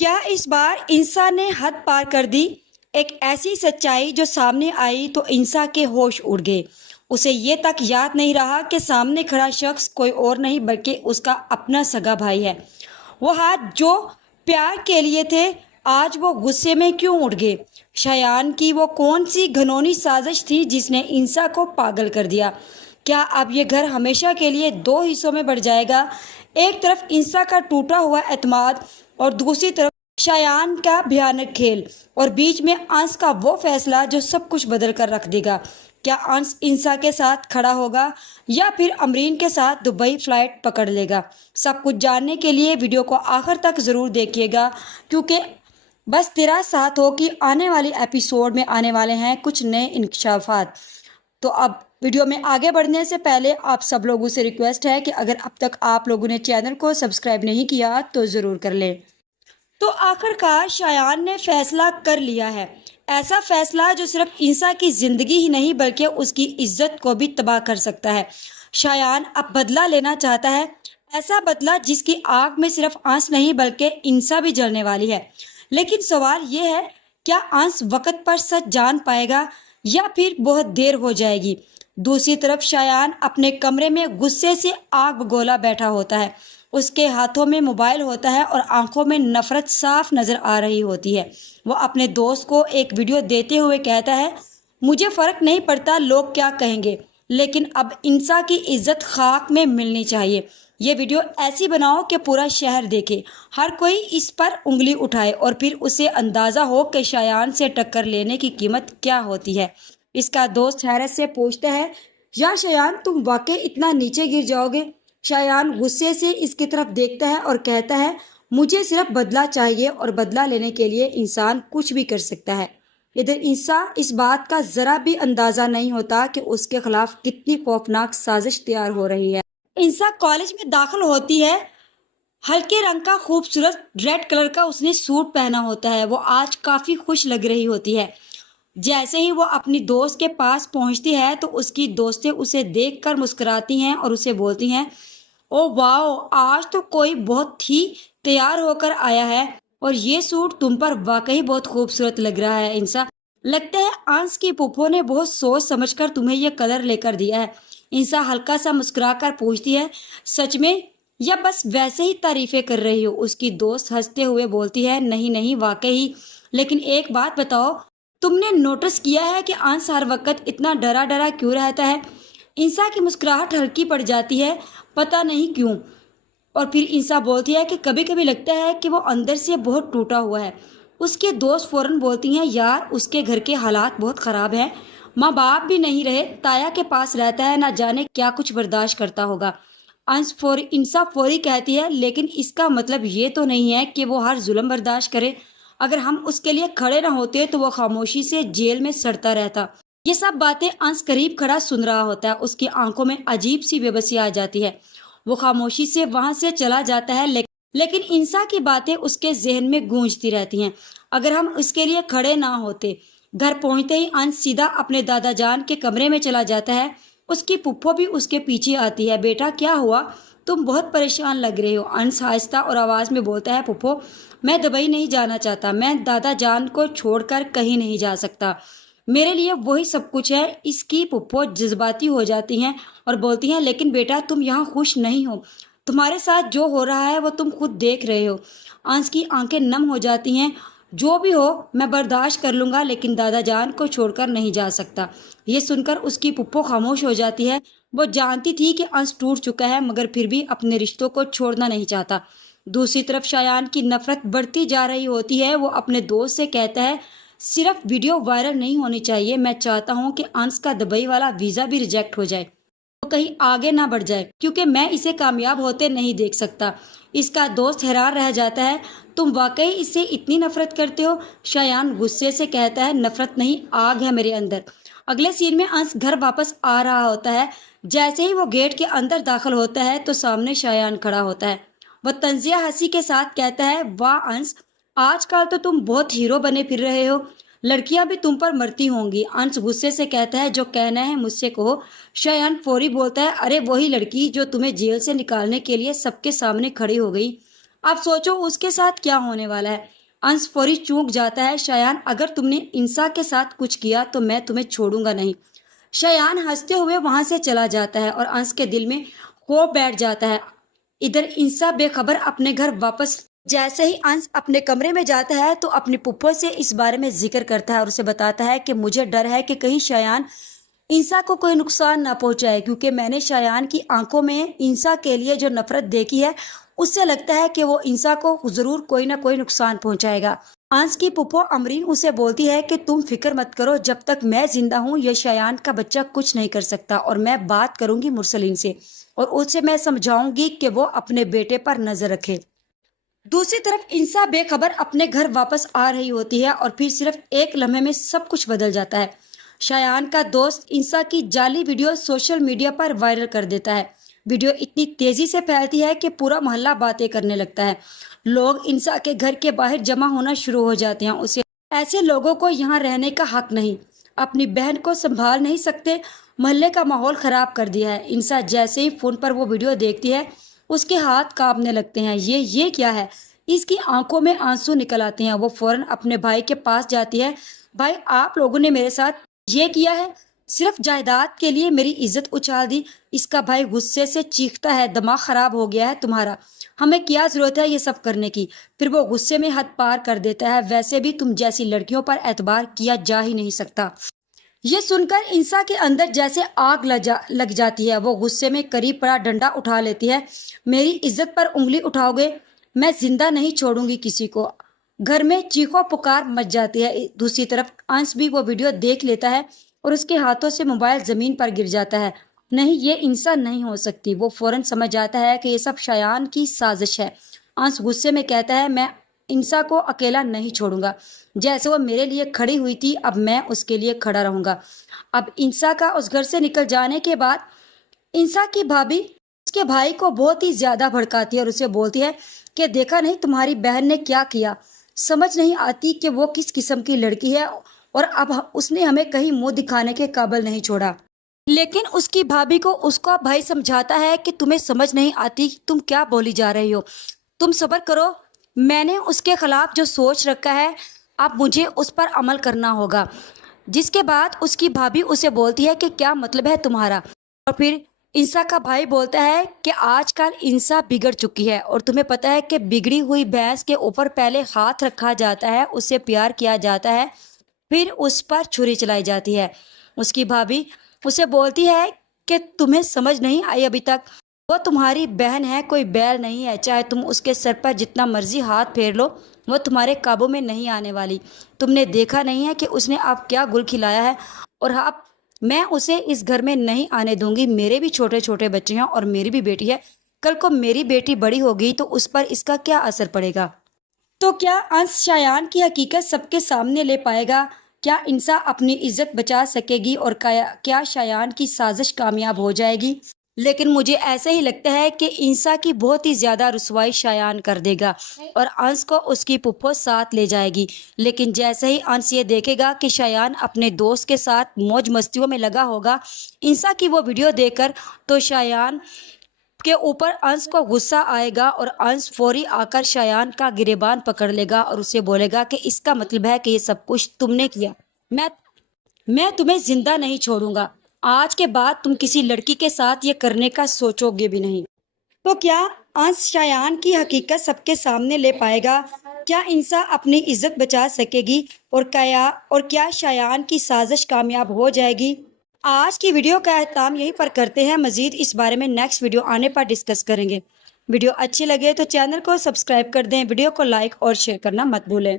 क्या इस बार इंसान ने हद पार कर दी। एक ऐसी सच्चाई जो सामने आई तो इंसान के होश उड़ गए। उसे ये तक याद नहीं रहा कि सामने खड़ा शख्स कोई और नहीं बल्कि उसका अपना सगा भाई है। वो हाथ जो प्यार के लिए थे आज वो गुस्से में क्यों उड़ गए। शयान की वो कौन सी घिनौनी साजिश थी जिसने इंसान को पागल कर दिया। क्या अब ये घर हमेशा के लिए दो हिस्सों में बढ़ जाएगा। एक तरफ इंसान का टूटा हुआ एतमाद और दूसरी तरफ शयान का भयानक खेल और बीच में अंश का वो फैसला जो सब कुछ बदल कर रख देगा। क्या अंश इंसा के साथ खड़ा होगा या फिर अमरीन के साथ दुबई फ्लाइट पकड़ लेगा। सब कुछ जानने के लिए वीडियो को आखिर तक ज़रूर देखिएगा, क्योंकि बस तेरा साथ हो कि आने वाली एपिसोड में आने वाले हैं कुछ नए इंकशाफात। तो अब वीडियो में आगे बढ़ने से पहले आप सब लोगों से रिक्वेस्ट है कि अगर अब तक आप लोगों ने चैनल को सब्सक्राइब नहीं किया तो ज़रूर कर लें। तो आखिरकार शयान ने फैसला कर लिया है, ऐसा फैसला जो सिर्फ इंसान की जिंदगी ही नहीं बल्कि उसकी इज्जत को भी तबाह कर सकता है। शयान अब बदला लेना चाहता है, ऐसा बदला जिसकी आग में सिर्फ आंस नहीं बल्कि इंसान भी जलने वाली है। लेकिन सवाल यह है, क्या आंस वक्त पर सच जान पाएगा या फिर बहुत देर हो जाएगी। दूसरी तरफ शयान अपने कमरे में गुस्से से आग बगोला बैठा होता है। उसके हाथों में मोबाइल होता है और आंखों में नफरत साफ नजर आ रही होती है। वो अपने दोस्त को एक वीडियो देते हुए कहता है, मुझे फर्क नहीं पड़ता लोग क्या कहेंगे, लेकिन अब इंसान की इज्जत खाक में मिलनी चाहिए। ये वीडियो ऐसी बनाओ कि पूरा शहर देखे, हर कोई इस पर उंगली उठाए और फिर उसे अंदाजा हो कि शयान से टक्कर लेने की कीमत क्या होती है। इसका दोस्त हैरत से पूछता है, या शयान तुम वाकई इतना नीचे गिर जाओगे। शयान गुस्से से इसकी तरफ देखता है और कहता है, मुझे सिर्फ बदला चाहिए और बदला लेने के लिए इंसान कुछ भी कर सकता है। इधर इंसान इस बात का जरा भी अंदाजा नहीं होता कि उसके खिलाफ कितनी खौफनाक साजिश तैयार हो रही है। इंसान कॉलेज में दाखिल होती है। हल्के रंग का खूबसूरत रेड कलर का उसने सूट पहना होता है। वो आज काफी खुश लग रही होती है। जैसे ही वो अपनी दोस्त के पास पहुंचती है तो उसकी दोस्तें उसे देखकर मुस्कुराती हैं और उसे बोलती हैं, ओ वाओ, आज तो कोई बहुत ही तैयार होकर आया है और ये सूट तुम पर वाकई बहुत खूबसूरत लग रहा है। इंसा लगता है अंश की पुप्पो ने बहुत सोच समझकर तुम्हें यह कलर लेकर दिया है। इंसा हल्का सा मुस्कुराकर पूछती है, सच में या बस वैसे ही तारीफें कर रही हो। उसकी दोस्त हंसते हुए बोलती है, नहीं नहीं वाकई ही। लेकिन एक बात बताओ, तुमने नोटिस किया है कि अंश हर वक्त इतना डरा डरा क्यों रहता है। इंसा की मुस्कुराहट हल्की पड़ जाती है, पता नहीं क्यों। और फिर इंसा बोलती है कि कभी कभी लगता है कि वो अंदर से बहुत टूटा हुआ है। उसके दोस्त फौरन बोलती हैं, यार उसके घर के हालात बहुत ख़राब हैं, माँ बाप भी नहीं रहे, ताया के पास रहता है, ना जाने क्या कुछ बर्दाश्त करता होगा। इंसा फौरी कहती है, लेकिन इसका मतलब ये तो नहीं है कि वो हर जुल्म बर्दाश्त करे। अगर हम उसके लिए खड़े ना होते तो वो खामोशी से जेल में सड़ता रहता। ये सब बातें अंश करीब खड़ा सुन रहा होता है। उसकी आंखों में अजीब सी बेबसी आ जाती है। वो खामोशी से वहां से चला जाता है, लेकिन इंसा की बातें उसके जहन में गूंजती रहती हैं। अगर हम उसके लिए खड़े ना होते। घर पहुंचते ही अंश सीधा अपने दादा जान के कमरे में चला जाता है। उसकी पुप्पो भी उसके पीछे आती है। बेटा क्या हुआ, तुम बहुत परेशान लग रहे हो। अंश आहिस्ता और आवाज में बोलता है, पुप्पो मैं दुबई नहीं जाना चाहता, मैं दादा जान को छोड़कर कहीं नहीं जा सकता, मेरे लिए वही सब कुछ है। इसकी पुप्पो जज्बाती हो जाती हैं और बोलती हैं, लेकिन बेटा तुम यहाँ खुश नहीं हो, तुम्हारे साथ जो हो रहा है वो तुम खुद देख रहे हो। अंश की आंखें नम हो जाती हैं। जो भी हो मैं बर्दाश्त कर लूंगा, लेकिन दादा जान को छोड़कर नहीं जा सकता। ये सुनकर उसकी पुप्पो खामोश हो जाती है। वो जानती थी कि अंश टूट चुका है, मगर फिर भी अपने रिश्तों को छोड़ना नहीं चाहता। दूसरी तरफ शयान की नफरत बढ़ती जा रही होती है। वो अपने दोस्त से कहता है, सिर्फ वीडियो वायरल नहीं होनी चाहिए, मैं चाहता हूँ कि अंश का दुबई वाला वीजा भी रिजेक्ट हो जाए, वो कहीं आगे ना बढ़ जाए, क्योंकि मैं इसे कामयाब होते नहीं देख सकता। इसका दोस्त हैरान रह जाता है, तुम वाकई इससे इतनी नफरत करते हो। शयान गुस्से से कहता है, नफरत नहीं, आग है मेरे अंदर। अगले सीन में अंश घर वापस आ रहा होता है। जैसे ही वो गेट के अंदर दाखिल होता है तो सामने शयान खड़ा होता है। वह तंजिया हंसी के साथ कहता है, वाह अंश, आजकल तो तुम बहुत हीरो बने फिर रहे हो, लड़कियां भी तुम पर मरती होंगी। अंश गुस्से से कहता है, जो कहना है मुझसे कहो। शयान फौरी बोलता है, अरे वही लड़की जो तुम्हें जेल से निकालने के लिए सबके सामने खड़ी हो गई। اب سوچو اس کے ساتھ کیا ہونے والا ہے۔ انس فوری چونک جاتا ہے، شایان اگر تم نے انسا کے ساتھ کچھ کیا تو میں تمہیں چھوڑوں گا نہیں۔ شایان ہنستے ہوئے وہاں سے چلا جاتا ہے اور انس کے دل میں خوف بیٹھ جاتا ہے۔ ادھر انسا بے خبر اپنے گھر واپس، جیسے ہی انس اپنے کمرے میں جاتا ہے تو اپنی پھپھو سے اس بارے میں ذکر کرتا ہے اور اسے بتاتا ہے کہ مجھے ڈر ہے کہ کہیں شایان انسا کو کوئی نقصان نہ پہنچائے، کیونکہ میں نے شایان کی آنکھوں میں انسا کے لیے جو نفرت دیکھی ہے اس سے لگتا ہے کہ وہ انسا کو ضرور کوئی نہ کوئی نقصان پہنچائے گا۔ انس کی پھپھو امرین اسے بولتی ہے کہ تم فکر مت کرو، جب تک میں زندہ ہوں یہ شایان کا بچہ کچھ نہیں کر سکتا، اور میں بات کروں گی مرسلین سے اور اسے میں سمجھاؤں گی کہ وہ اپنے بیٹے پر نظر رکھے۔ دوسری طرف انسا بے خبر اپنے گھر واپس آ رہی ہوتی ہے اور پھر صرف ایک لمحے میں سب کچھ بدل جاتا ہے۔ شایان کا دوست انسا کی جعلی ویڈیو سوشل میڈیا پر وائرل کر دیتا ہے۔ ویڈیو اتنی تیزی سے پھیلتی ہے کہ پورا محلہ باتیں کرنے لگتا ہے۔ لوگ انسا کے گھر کے باہر جمع ہونا شروع ہو جاتے ہیں۔ اسے ایسے لوگوں کو یہاں رہنے کا حق نہیں، اپنی بہن کو سنبھال نہیں سکتے، محلے کا ماحول خراب کر دیا ہے۔ انسا جیسے ہی فون پر وہ ویڈیو دیکھتی ہے اس کے ہاتھ کانپنے لگتے ہیں۔ یہ کیا ہے؟ اس کی آنکھوں میں آنسو نکل آتے ہیں۔ وہ فوراً اپنے بھائی کے پاس جاتی ہے۔ بھائی، آپ لوگوں نے میرے ساتھ یہ کیا ہے؟ صرف جائیداد کے لیے میری عزت اچھال دی۔ اس کا بھائی غصے سے چیختا ہے، دماغ خراب ہو گیا ہے تمہارا، ہمیں کیا ضرورت ہے یہ سب کرنے کی؟ پھر وہ غصے میں حد پار کر دیتا ہے، ویسے بھی تم جیسی لڑکیوں پر اعتبار کیا جا ہی نہیں سکتا۔ یہ سن کر انسا کے اندر جیسے آگ لگ جاتی ہے۔ وہ غصے میں قریب پڑا ڈنڈا اٹھا لیتی ہے۔ میری عزت پر انگلی اٹھاؤ گے؟ میں زندہ نہیں چھوڑوں گی کسی کو۔ گھر میں چیخو پکار مچ جاتی ہے۔ دوسری طرف انس بھی وہ ویڈیو دیکھ لیتا ہے اور اس کے ہاتھوں سے موبائل زمین پر گر جاتا ہے۔ نہیں، یہ انسا نہیں ہو سکتی۔ وہ فوراً سمجھ جاتا ہے کہ یہ سب شایان کی سازش ہے۔ انس غصے میں کہتا ہے، میں انسا کو اکیلا نہیں چھوڑوں گا، جیسے وہ میرے لیے کھڑی ہوئی تھی اب میں اس کے لیے کھڑا رہوں گا۔ اب انسا کا اس گھر سے نکل جانے کے بعد انسا کی بھابھی اس کے بھائی کو بہت ہی زیادہ بھڑکاتی ہے اور اسے بولتی ہے کہ دیکھا نہیں تمہاری بہن نے کیا کیا؟ سمجھ نہیں آتی کہ وہ کس قسم کی لڑکی ہے، اور اب اس نے ہمیں کہیں منہ دکھانے کے قابل نہیں چھوڑا۔ لیکن اس کی بھابھی کو اس کا بھائی سمجھاتا ہے کہ تمہیں سمجھ نہیں آتی تم کیا بولی جا رہی ہو، تم صبر کرو، میں نے اس کے خلاف جو سوچ رکھا ہے اب مجھے اس پر عمل کرنا ہوگا۔ جس کے بعد اس کی بھابھی اسے بولتی ہے کہ کیا مطلب ہے تمہارا؟ اور پھر انسا کا بھائی بولتا ہے کہ آج کل انسا بگڑ چکی ہے اور تمہیں پتہ ہے کہ بگڑی ہوئی بھینس کے اوپر پہلے ہاتھ رکھا جاتا ہے، اسے پیار کیا جاتا ہے، پھر اس پر چھری چلائی جاتی ہے۔ اس کی بھابھی اسے بولتی ہے کہ تمہیں سمجھ نہیں آئی ابھی تک، وہ تمہاری بہن ہے، کوئی بیل نہیں ہے، چاہے تم اس کے سر پر جتنا مرضی ہاتھ پھیر لو وہ تمہارے قابو میں نہیں آنے والی۔ تم نے دیکھا نہیں ہے کہ اس نے اب کیا گل کھلایا ہے، اور اب میں اسے اس گھر میں نہیں آنے دوں گی۔ میرے بھی چھوٹے چھوٹے بچے ہیں اور میری بھی بیٹی ہے، کل کو میری بیٹی بڑی ہوگی تو اس پر اس کا کیا اثر پڑے گا؟ تو کیا انس شایان کی حقیقت سب کے سامنے لے پائے گا؟ کیا انسا اپنی عزت بچا سکے گی اور کیا شایان کی سازش کامیاب ہو جائے گی؟ لیکن مجھے ایسا ہی لگتا ہے کہ انسا کی بہت ہی زیادہ رسوائی شایان کر دے گا اور انس کو اس کی پھپھو ساتھ لے جائے گی۔ لیکن جیسے ہی انس یہ دیکھے گا کہ شایان اپنے دوست کے ساتھ موج مستیوں میں لگا ہوگا انسا کی وہ ویڈیو دیکھ کر، تو شایان کے اوپر انس کو غصہ آئے گا اور انس فوری آ کر شایان کا گریبان پکڑ لے گا اور اسے بولے گا کہ اس کا مطلب ہے کہ یہ سب کچھ تم نے کیا، میں تمہیں زندہ نہیں چھوڑوں گا، آج کے بعد تم کسی لڑکی کے ساتھ یہ کرنے کا سوچو گے بھی نہیں۔ تو کیا انس شایان کی حقیقت سب کے سامنے لے پائے گا؟ کیا انسا اپنی عزت بچا سکے گی اور کیا شایان کی سازش کامیاب ہو جائے گی؟ آج کی ویڈیو کا اختتام یہیں پر کرتے ہیں، مزید اس بارے میں نیکسٹ ویڈیو آنے پر ڈسکس کریں گے۔ ویڈیو اچھی لگے تو چینل کو سبسکرائب کر دیں، ویڈیو کو لائک اور شیئر کرنا مت بھولیں۔